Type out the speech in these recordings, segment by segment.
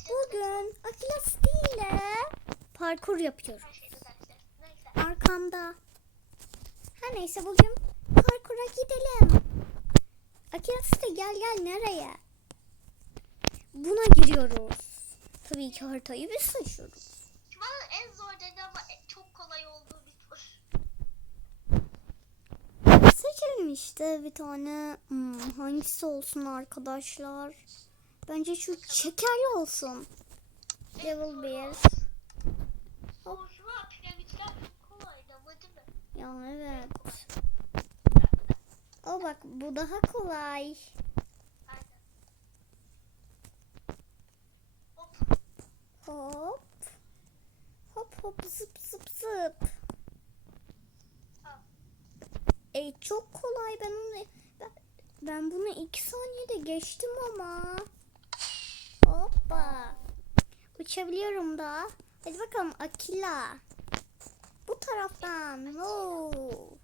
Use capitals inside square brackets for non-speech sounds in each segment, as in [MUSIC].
Bugün Akilas ile parkur. Neyse. Arkamda. Her neyse bugün parkura gidelim. Akilas de gel gel nereye? Buna giriyoruz. Tabii ki haritayı biz seçiyoruz. An en zor dedi ama en- çok kolay olduğu bir tur. Seçelim işte bir tane. Hmm, hangisi olsun arkadaşlar? Bence şu şekerli olsun. Level 1. O şu an piramitler çok kolaydı ama değil mi? Ya evet. O bak bu daha kolay. Hop. Hop. Hop hop zıp zıp zıp. E çok kolay ben onu ben, ben bunu iki saniyede geçtim ama. Uçabiliyorum da. Hadi bakalım Akila. Bu taraftan. Wow.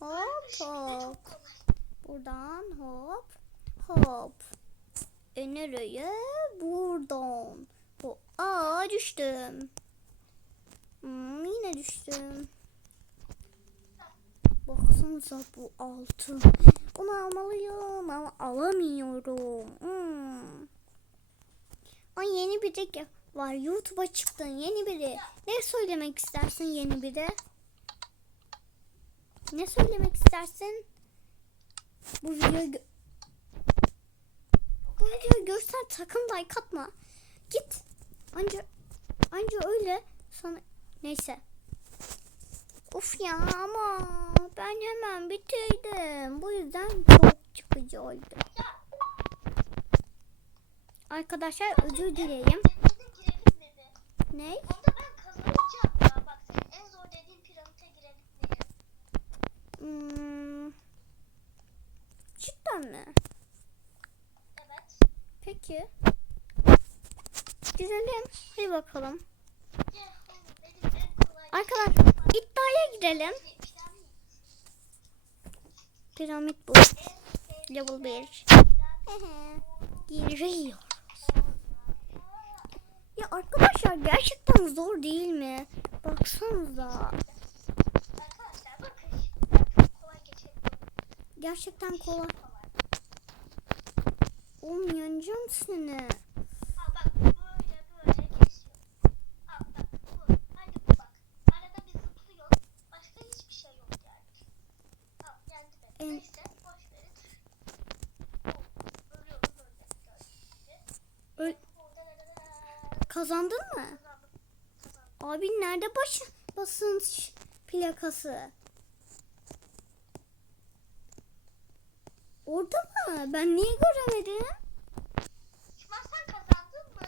Hop hop. kolay. Buradan hop hop. Nereye? Buradan. O, aa düştüm. Hmm, yine düştüm. Baksanıza bu altın. Onu almalıyım ama alamıyorum. Hmm. Ay yeni biri var. YouTube'a çıktın yeni biri. Ne söylemek istersin yeni biri? Ne söylemek istersin? Bu videoyu bu videoyu görsen sakın like atma. Git. Anca anca öyle sana neyse. Of ya ama ben hemen bitirdim. Bu yüzden çok çıkıcı oldu. Arkadaşlar özür dileyim. Dediğin girelim mi bir? Ne? Onda ben kazanacağım ya. Bak senin en zor dediğin piramite girelim mi? Hmm. Cidden mi? Evet. Peki. Girelim. Hadi bakalım. Arkadaşlar iddiaya girelim. Piramit. Piramit bu. Level 1. piramit. Giriyor. Arkadaşlar gerçekten zor değil mi? Baksanıza. Gerçekten kolay. Oğlum yeneceğim seni. Ha bak böyle böyle kesiyor. Ha bak bu. Hadi bu bak. Arada bir zıplıyor. Başka hiçbir şey yok yani. Ha yendi beni. En- Neyse boş verin. Oh, Ölüyorum böyle. Öl Burada da da da kazandın mı? kazandım. Kazandım. Abi nerede baş basınç plakası? Orada mı? Ben niye göremedim? Sen kazandın mı?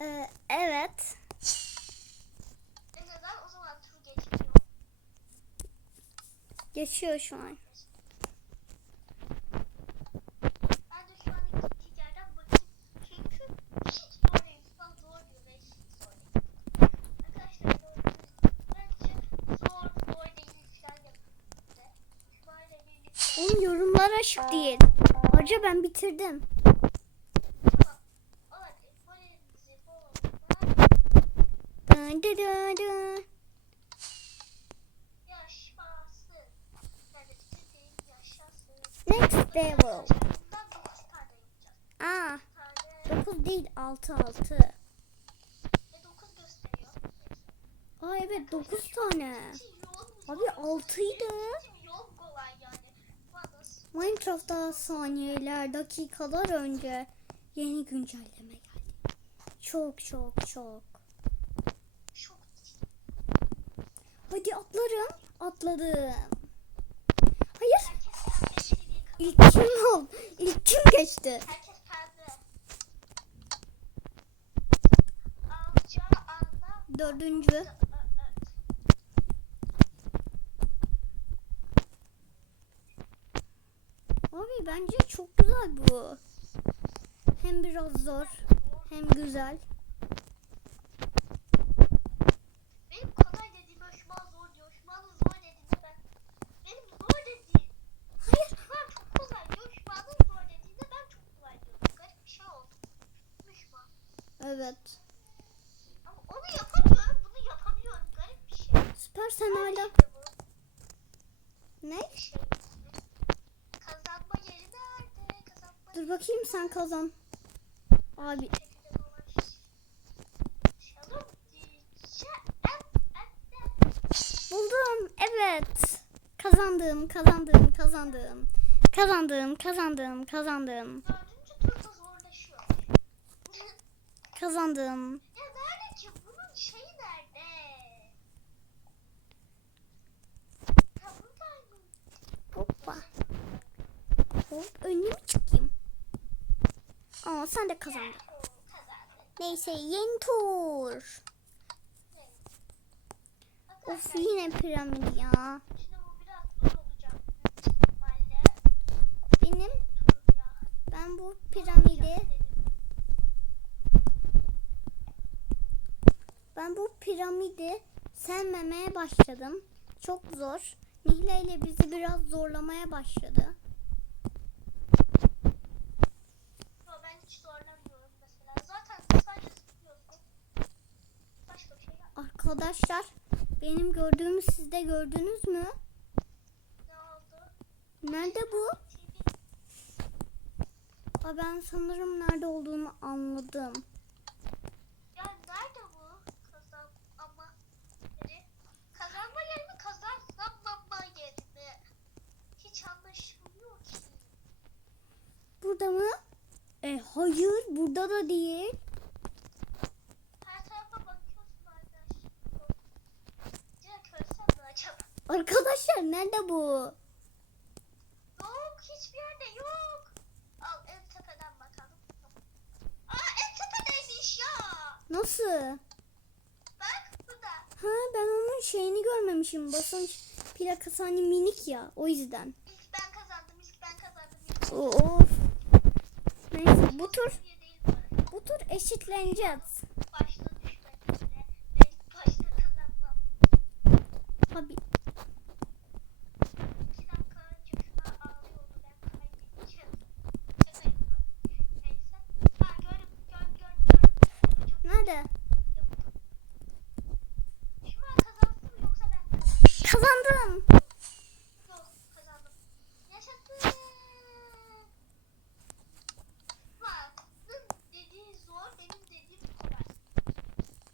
Ee, evet. En azından o zaman tur geçmiyor. Geçiyor şu an. Ben de şu an gittiği yerden bakayım. Çünkü hiç zor değil. Şu an zor diyor ve hiç zor değil. Arkadaşlar gördüğünüz gibi bence zor zor değil falan yapıyor bize. Böyle birlikte. Oğlum yorumlar açık değil. Hoca ben bitirdim. Tamam. Olabilir. Moralimizi bozma. Dı dı dı dı. Yaşasın. Ben de bitirdim. Yaşasın. Next level. Arkadaşlar bundan 9 tane yapacağız. Aa, Bir tane 9 değil 6 6. ve 9 gösteriyor. Aa evet 9 tane. Abi 6'ydı. Yol kolay yani. Bana Minecraft'ta saniyeler, dakikalar önce yeni güncelleme geldi. Çok çok çok. çok Hadi atlarım. Atladım. Hayır. İlk kim oldu? İlk kim geçti? Dördüncü. Abi bence çok güzel bu. Hem biraz zor hem güzel. Benim kolay dediğime şu an zor diyor. Şu an zor dediğinde ben benim zor dediğim Hayır. an çok kolay diyor. Şu an zor dediğinde ben çok kolay diyorum. Garip bir şey oldu. Evet. Ama onu yapamıyorum. Bunu yapabiliyorum. Garip bir şey. Süper sen hala. Bu Ne? şey? Kazanma yeri nerede? Kazanma Dur bakayım sen kazan. Abi buldum. Evet. Kazandım, kazandım, kazandım. Kazandım, kazandım, kazandım. Kazandım. ya nerede ki? Bunun şeyi nerede? Hoppa. Hop önüne mi çıkayım? Aa sen de kazandın. Neyse yeni tur. Of yine piramit ya. Benim ben bu piramidi ben bu piramidi sevmemeye başladım. Çok zor. Nihle ile bizi biraz zorlamaya başladı. Yo, ben hiç zorlamıyorum mesela. Zaten sadece sıkıyorsun. Başka bir şey yap. Arkadaşlar benim gördüğümü siz de gördünüz mü? Ne oldu? Nerede bu? Aa, ben sanırım nerede olduğunu anladım. Ya nerede bu? Kazan ama yeri. Kazanma yeri mi? Kazanmama yeri mi? Hiç anlaşılmıyor ki. Burada mı? E, hayır burada da değil. Arkadaşlar nerede bu? Yok hiçbir yerde yok. Al en tepeden bakalım. Aa en tepedeymiş ya. Nasıl? Bak burada. Ha ben onun şeyini görmemişim. Basınç plakası hani minik ya. O yüzden. İlk ben kazandım, ilk ben kazandım. Ilk Of. Neyse bu tur bu tur eşitleneceğiz. Başta düşmediğinde ve başta kazanmam. Tabii. İki dakika önce şuna ağlıyordu ben kaybedeceğim. Şaka yapıyorum. Neyse. Ha gördüm, gördüm, gördüm, gördüm. Yapacağım. Nerede? Şuna kazansın mı yoksa ben kazanayım? Kazandım. Yok kazandım. Yaşasın. Bak bunun dediği zor benim dediğim kolay.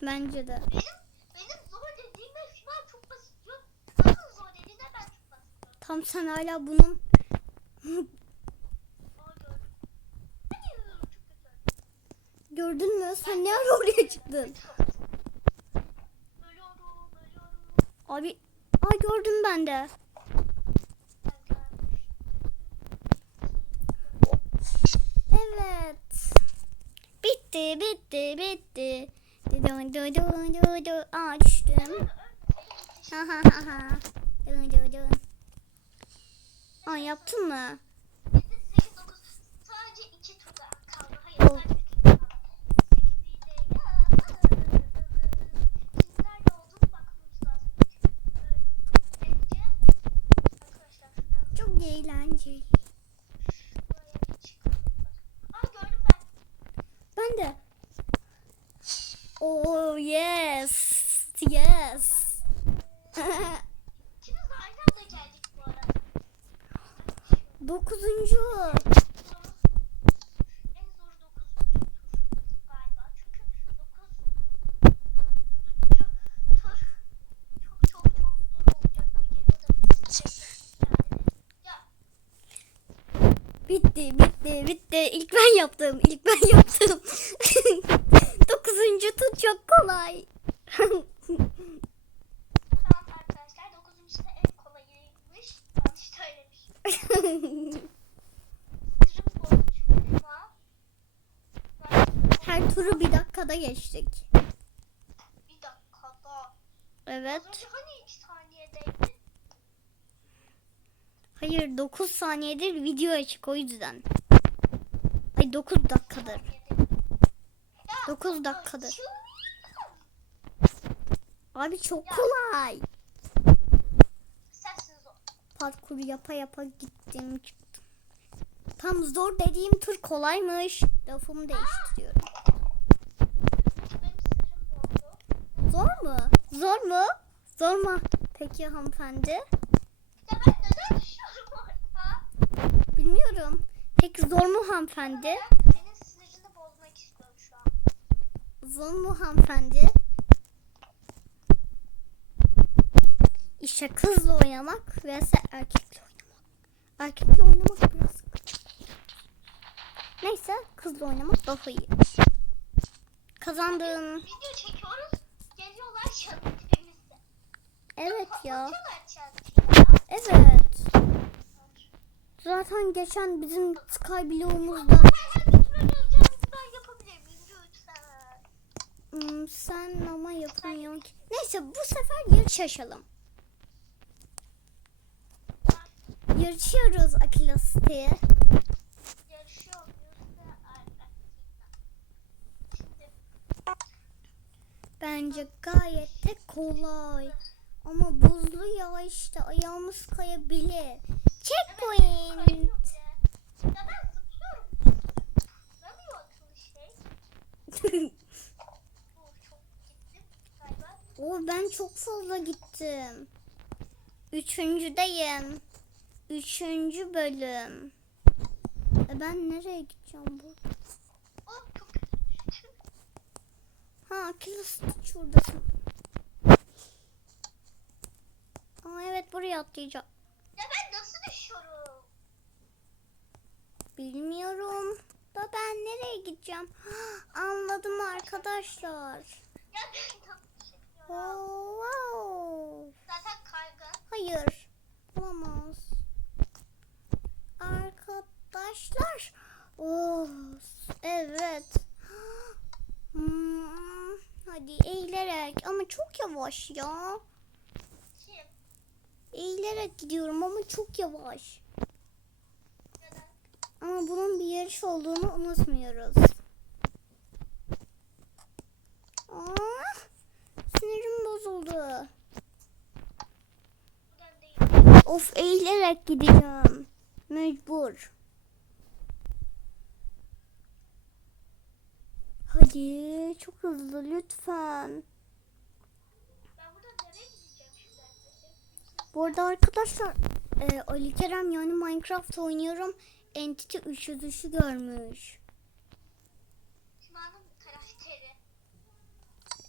Bence de. Benim benim zor dediğime Şivan çok basit diyor. Nasıl zor dediğine ben çok basit. Tam sen hala bunun gördün mü? Sen ne oraya çıktın? Abi Ay gördüm ben de. Ben görmüştüm. Evet. Bitti bitti bitti. Du du du du du du. Aa düştüm. Ha ha ha ha. Du du du. Aa yaptın mı? 7, 8, 9. Sadece 2 tur daha kaldı. Hayır sadece 2 tur kaldı. 8 değil de ya. Şimdi nerede olduğunu bakmamız lazım. Önce arkadaşlar şuradan Çok eğlenceli. ben. De. Oh yes. Yes. Bu. Dokuzuncu. En zor 9. tur galiba. Çünkü 9. tur çok çok çok zor olacak bir geliyor da kesin yani. Ya Bitti bitti bitti. İlk ben yaptım. İlk ben yaptım. [LAUGHS] Dokuzuncu tut çok kolay. tamam arkadaşlar 9. da en kolayıymış. Yanlış söylemişim. Sırrım Her turu bir dakikada geçtik. bir dakikada. Evet. Az önce hani 2 Hayır 9 saniyedir video açık o yüzden. Ay 9 dakikadır. Ya, 9 dakikadır. Abi çok kolay. Sensiz ol. Parkur yapa yapa gittim çıktım. Tam zor dediğim tur kolaymış. Lafımı değiştiriyorum. Zor mu? Zor mu? Zor mu? Peki hanımefendi. Ya ben neden orada? Bilmiyorum. Peki zor mu hanımefendi? Ben senin sinirini bozmak istiyorum şu an. Zor mu hanımefendi? İşte kızla oynamak vs erkekle oynamak. Erkekle oynamak biraz. Neyse kızla oynamak daha iyi. Kazandım. Video çekiyoruz. Geliyorlar çantımızda. Evet ya. Evet. Zaten geçen bizim Sky bloğumuzda? Hmm, sen ama yapamıyorsun ki. Neyse bu sefer yarışalım. Yarışıyoruz Akila City'ye. Bence gayet de kolay. Ama buzlu ya işte ayağımız kayabilir. Checkpoint. [LAUGHS] Ya ben çok fazla gittim. Üçüncüdeyim. Üçüncü bölüm. E ben nereye gideceğim bu? Ha City şuradasın. Aa evet buraya atlayacağım. Ya ben nasıl düşüyorum? Bilmiyorum. Da ben nereye gideceğim? [GASPS] Anladım arkadaşlar. Oh, wow. Zaten kaygan. Hayır. Olamaz. Arkadaşlar. Oh, evet. [GASPS] Hmm, hadi eğilerek ama çok yavaş ya. Eğilerek gidiyorum ama çok yavaş. Ama bunun bir yarış olduğunu unutmuyoruz. Aa, sinirim bozuldu. Of eğilerek gideceğim. Mecbur. Hadi çok hızlı lütfen. Bu arada arkadaşlar e, Ali Kerem yani Minecraft oynuyorum. Entity 303'ü görmüş.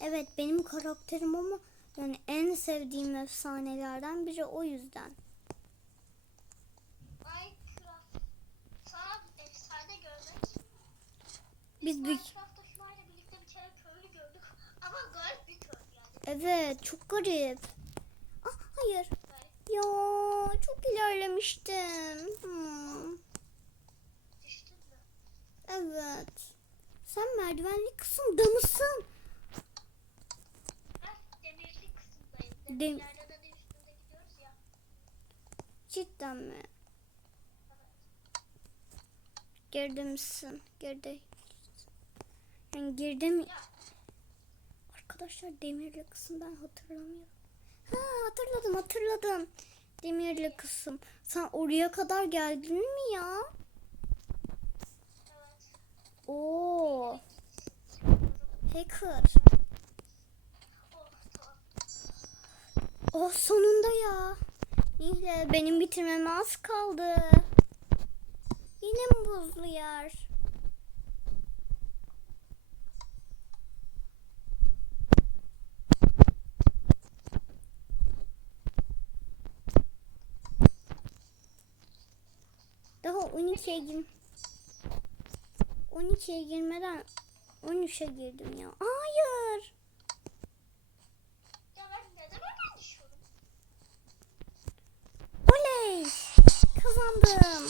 Evet benim karakterim ama yani en sevdiğim efsanelerden biri o yüzden. Biz bir Minecraft'ta Şiman'la birlikte bir kere köylü gördük. Ama garip bir köy yani. evet çok garip. Ah hayır. Ya çok ilerlemiştim. Hmm. Evet. Sen merdivenli kısımda mısın? Ben demirli kısımdayım. Dem- de üstünde gidiyoruz ya. Cidden mi? Evet. Geride misin? Geride. Yani geride mi? Ya Arkadaşlar demirli kısım ben hatırlamıyorum. Ha hatırladım hatırladım. Demirli kısım. Sen oraya kadar geldin mi ya? Oo. Hacker. Oh sonunda ya. Nihle benim bitirmeme az kaldı. Yine mi buzlu yer? Daha 12'ye gir 12'ye girmeden 13'e girdim ya. Hayır. Ya ben neden oradan düşüyorum? Oley! Kazandım.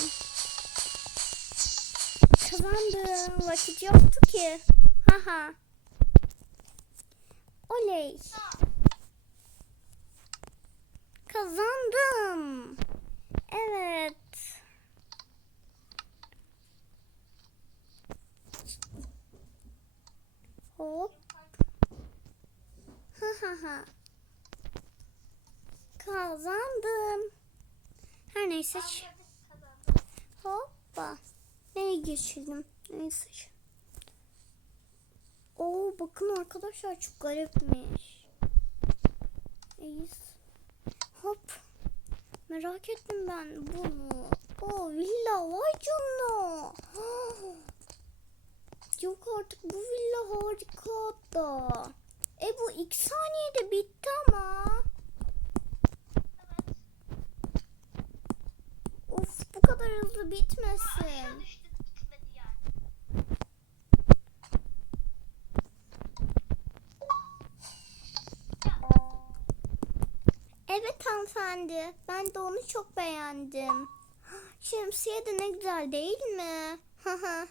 Kazandım. Vakit yoktu ki. Haha. Oley! Kazandım. Evet. Hop. Ha ha ha. Kazandım. Her neyse. Hoppa. Neye geçelim? Neyse. Oo bakın arkadaşlar çok garipmiş. Eyiz. Hop. Merak ettim ben bunu. O villa vay canına. [GASPS] Yok artık bu villa harika da. E bu iki saniyede bitti ama. Evet. Of bu kadar hızlı bitmesin. düştü yani. Evet hanımefendi. Ben de onu çok beğendim. Şemsiye de ne güzel değil mi? Hı.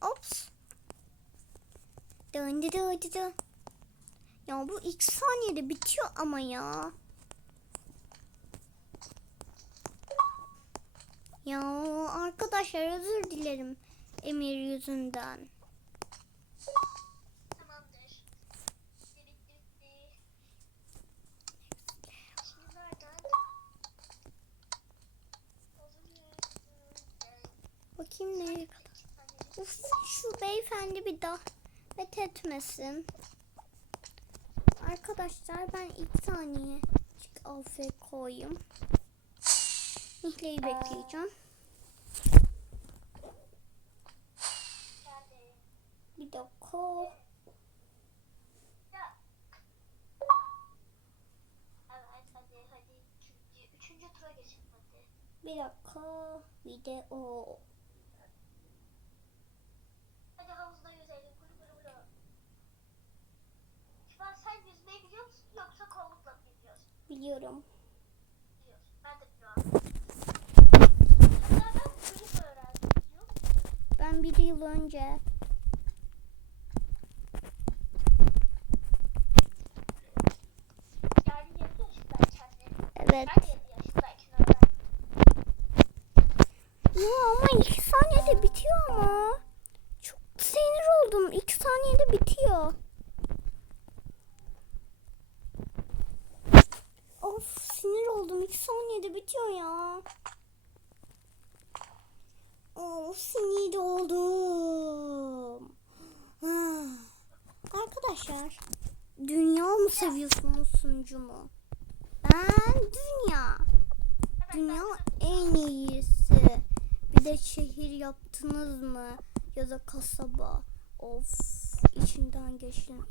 Ops. Döndü döndü dö. Ya bu ilk saniyede bitiyor ama ya. Ya arkadaşlar özür dilerim Emir yüzünden. Tamamdır. Bakayım nereye kadar. Uf, şu beyefendi bir daha bet etmesin. Arkadaşlar ben ilk saniye çık alfaya koyayım. Nihle'yi bekleyeceğim. Bir dakika. Ya. Evet hadi hadi. Üçüncü, üçüncü tura geçelim hadi. Bir dakika. Bir de o. Hadi havuzda yüzelim. Gulu gulu gulu. Şu an sen yüzmeyi biliyor musun yoksa kollukla mı yüzüyorsun? Biliyorum. Biliyorsun. Ben de biliyorum. Hatta ben bölüm öğrendim biliyor musun? Ben bir yıl önce Yani 7 yaşındayken de. evet. Ben de 7 yaşındayken öğrendim. Ya ama iki saniyede bitiyor ama. Çok sinir oldum. İki saniyede bitiyor. Of sinir oldum. Saniyede bitiyor ya. Of sinir oldum. Ah. Arkadaşlar dünya mı seviyorsunuz sunucu mu? Ben dünya. Dünya en iyisi. Bir de şehir yaptınız mı? Ya da kasaba. Of içinden geçilmiyor.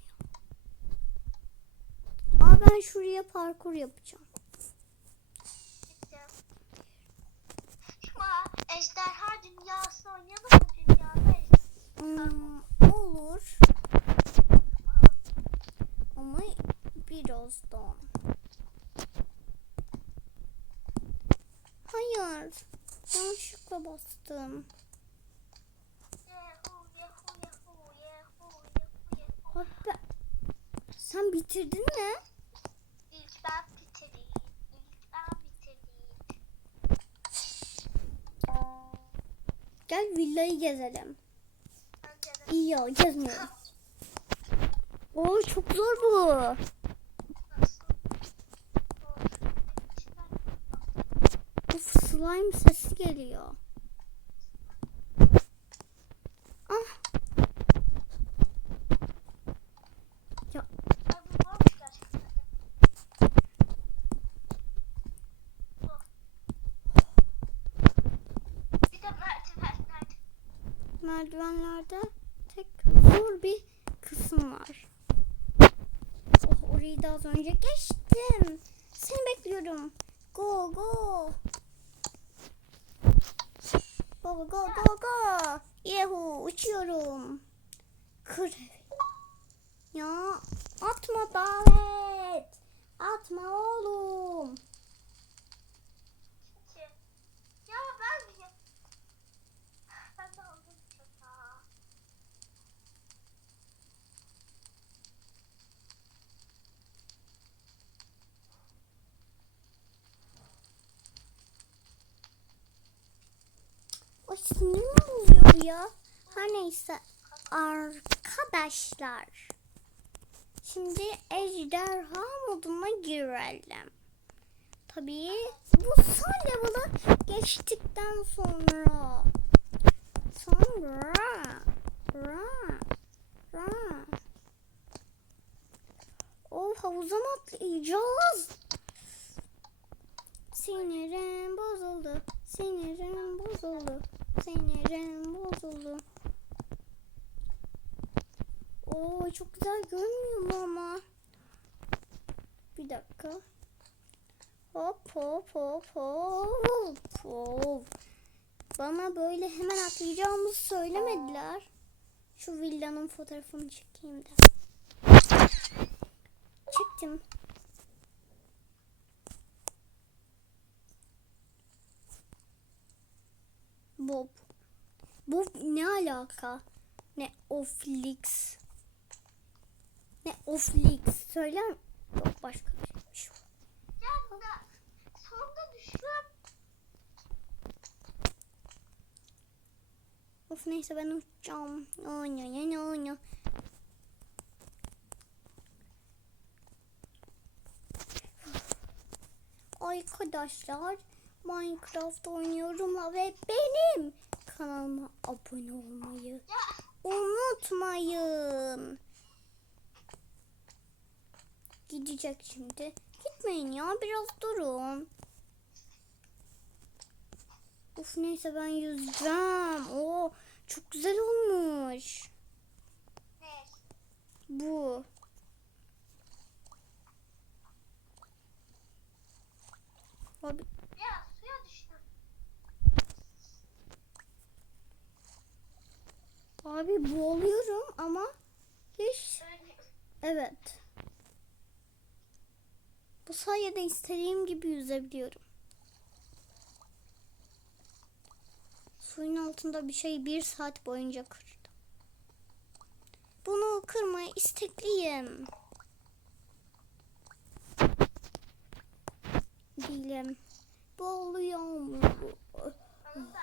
Aa ben şuraya parkur yapacağım. Gittim. Ama ejderha dünyası oynayalım mı dünyada? Hmm, olur. Ama birazdan. Hayır. Yanlışlıkla bastım. Be- Sen bitirdin mi? İlk ben bitireyim. İlk ben bitireyim. Gel villayı gezelim. İyi ya gezmiyorum. Oo çok zor bu. Uf slime sesi geliyor. Ah. Ya Ay bu zormuş gerçekten de. Zor. Bir de merdivenler. Merdivenlerde tek zor bir kısım var. Oh orayı da az önce geçtim. Seni bekliyorum. Go go. Baba go go go. Yehu uçuyorum. Kır. Ya atma davet. Atma oğlum. Çünkü ya ben ya ben de aldım çok ya. O sinir mi bozuyor bu ya? Her neyse arkadaşlar. Şimdi ejderha moduna girelim. Tabii bu son level'ı geçtikten sonra sonra ra ra o havuza mı atlayacağız. Sinirim bozuldu. Sinirim bozuldu. Sinirim bozuldu. Oo çok güzel görünmüyor mu ama? Bir dakika. Hop hop hop hop. Bana böyle hemen atlayacağımızı söylemediler. Şu villanın fotoğrafını çekeyim de. Çektim. Bob. Bob ne alaka? Ne Oflix? Ne Oflix? Söyler mi? Yok başka bir şeymiş. Ya sonunda düşmem. Of neyse ben uçacağım. Oyna oyna oyna. Arkadaşlar Minecraft oynuyorum ve benim kanalıma abone olmayı unutmayın. Gidecek şimdi. Gitmeyin ya biraz durun. Of neyse ben yüzeceğim. Oo çok güzel olmuş. ne? Bu. Abi Ya suya düştüm. Abi boğuluyorum ama hiç evet. Bu sayede istediğim gibi yüzebiliyorum. Suyun altında bir şey bir saat boyunca kırdı. Bunu kırmaya istekliyim. Değilim. Boğuluyorum. Sonunda.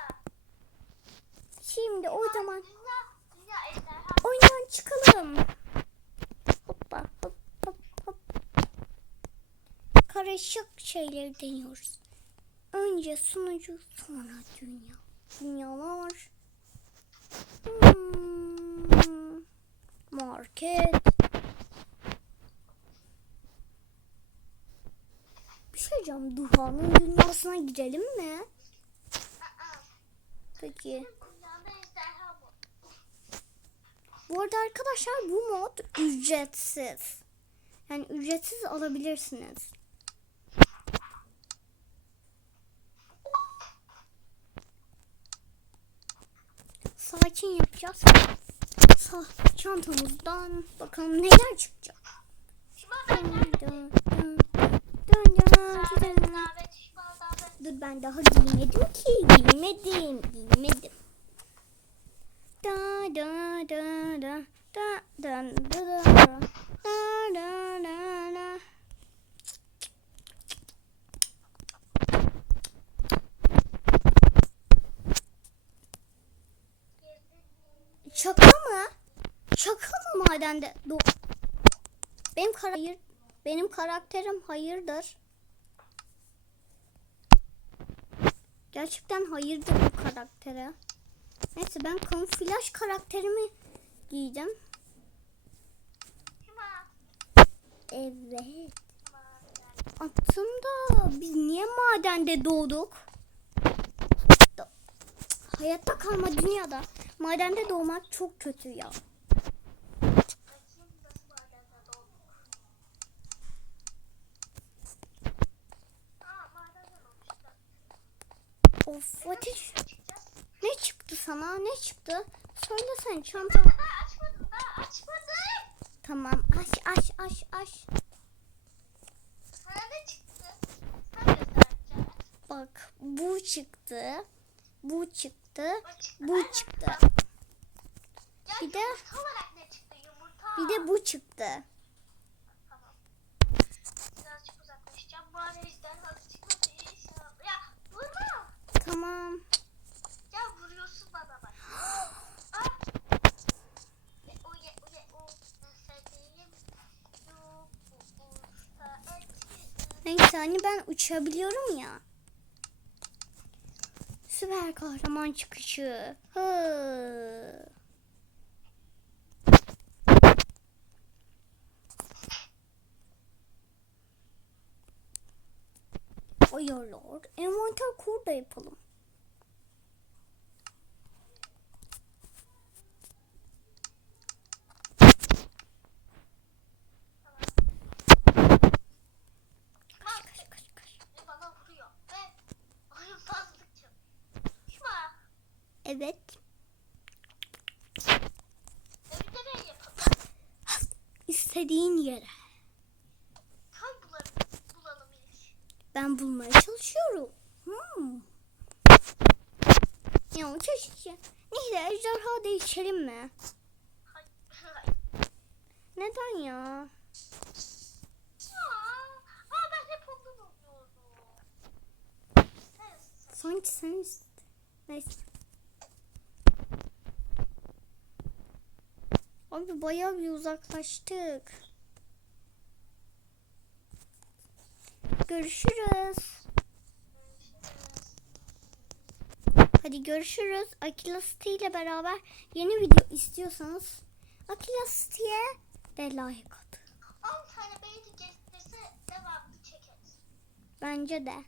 Şimdi o zaman oyundan çıkalım. Hoppa hop hop hop. Karışık şeyleri deniyoruz. Önce sunucu sonra dünya. Dünyalar. Hmm, market. Bir şey diyeceğim. Duhan'ın dünyasına girelim mi? Peki. Bu arada arkadaşlar bu mod ücretsiz. Yani ücretsiz alabilirsiniz. sakin yapacağız. Sa çantamızdan bakalım neler çıkacak. Dur ben daha giymedim ki giymedim giymedim. Da da da da da da da da. Madende? Do benim kara hayır, benim karakterim hayırdır. Gerçekten hayırdır bu karaktere. Neyse ben kamuflaj karakterimi giydim. Evet. Aslında biz niye madende doğduk? Hayatta kalma dünyada. Madende doğmak çok kötü ya. Bakayım nasıl madende doğduk. Aa madende doğmuşlar. Of. Çıkacağız. Ne çıktı sana? Ne çıktı? Söylesene çantam. Daha açmadım daha açmadım. Tamam aç aç aç aç. Sana ne çıktı? Göstereceğim. Bak bu çıktı. Bu çıktı. Çıktı. Bu Aynen. çıktı. Ya Bir de- yumurta olarak ne çıktı? Yumurta. Bir de bu çıktı. Tamam. Ya vuruyorsun bana bak. [GASPS] Neyse hani ben uçabiliyorum ya. Süper kahraman çıkışı. Hı. Ayarlar. Envanter kurda yapalım. Çeşitçi. Neyse ejderha değişelim mi? Neden ya? Aa, ben. Sanki sen Neyse. Abi bayağı bir uzaklaştık. Görüşürüz. Hadi görüşürüz. Akila City ile beraber yeni video istiyorsanız Akila City'ye de like atın. 10 tane beyti getirse devamlı çekeriz. Bence de.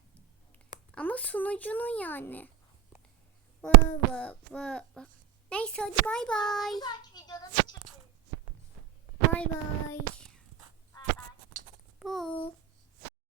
Ama sunucunun yani. Vı vı vı vı. Neyse hadi bay bay. Bir dahaki videoda da çekeriz. Bay bay. Bu.